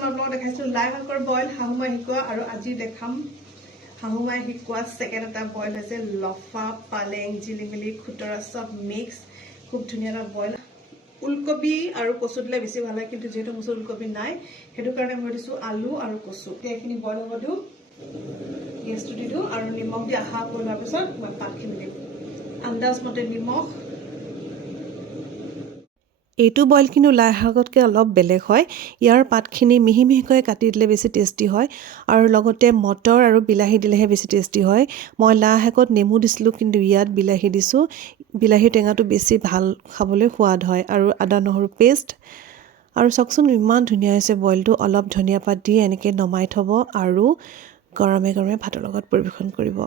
মই আপোনালোকক দেখাইছোঁ লাই শাকৰ বইল শাহুমাই শিকোৱা আৰু আজি দেখাম শাহুমাই শিকোৱা ছেকেণ্ড এটা বইল হৈছে লফা পালেং জিলিমিলি খুতৰা চব মিক্স খুব ধুনীয়া এটা বইল ওলকবি আৰু কচু দিলে বেছি ভাল হয় কিন্তু যেহেতু মোৰ ওলকবি নাই সেইটো কাৰণে মই দিছোঁ আলু আৰু কচু এইখিনি বইল হ'ব দিওঁ গেছটো দি দিওঁ আৰু নিমখ দি আহা বইল হোৱাৰ পিছত মই পাতখিনি দিম আন্দাজ মতে নিমখ এইটো বইল কিন্তু লাই শাকতকৈ অলপ বেলেগ হয় ইয়াৰ পাতখিনি মিহি মিহিকৈ কাটি দিলে বেছি টেষ্টি হয় আৰু লগতে মটৰ আৰু বিলাহী দিলেহে বেছি টেষ্টি হয় মই লাই শাকত নেমু দিছিলোঁ কিন্তু ইয়াত বিলাহী দিছোঁ বিলাহীৰ টেঙাটো বেছি ভাল খাবলৈ সোৱাদ হয় আৰু আদা নহৰু পেষ্ট আৰু চাওকচোন ইমান ধুনীয়া হৈছে বইলটো অলপ ধনিয়া পাত দি এনেকৈ নমাই থ'ব আৰু গৰমে গৰমে ভাতৰ লগত পৰিৱেশন কৰিব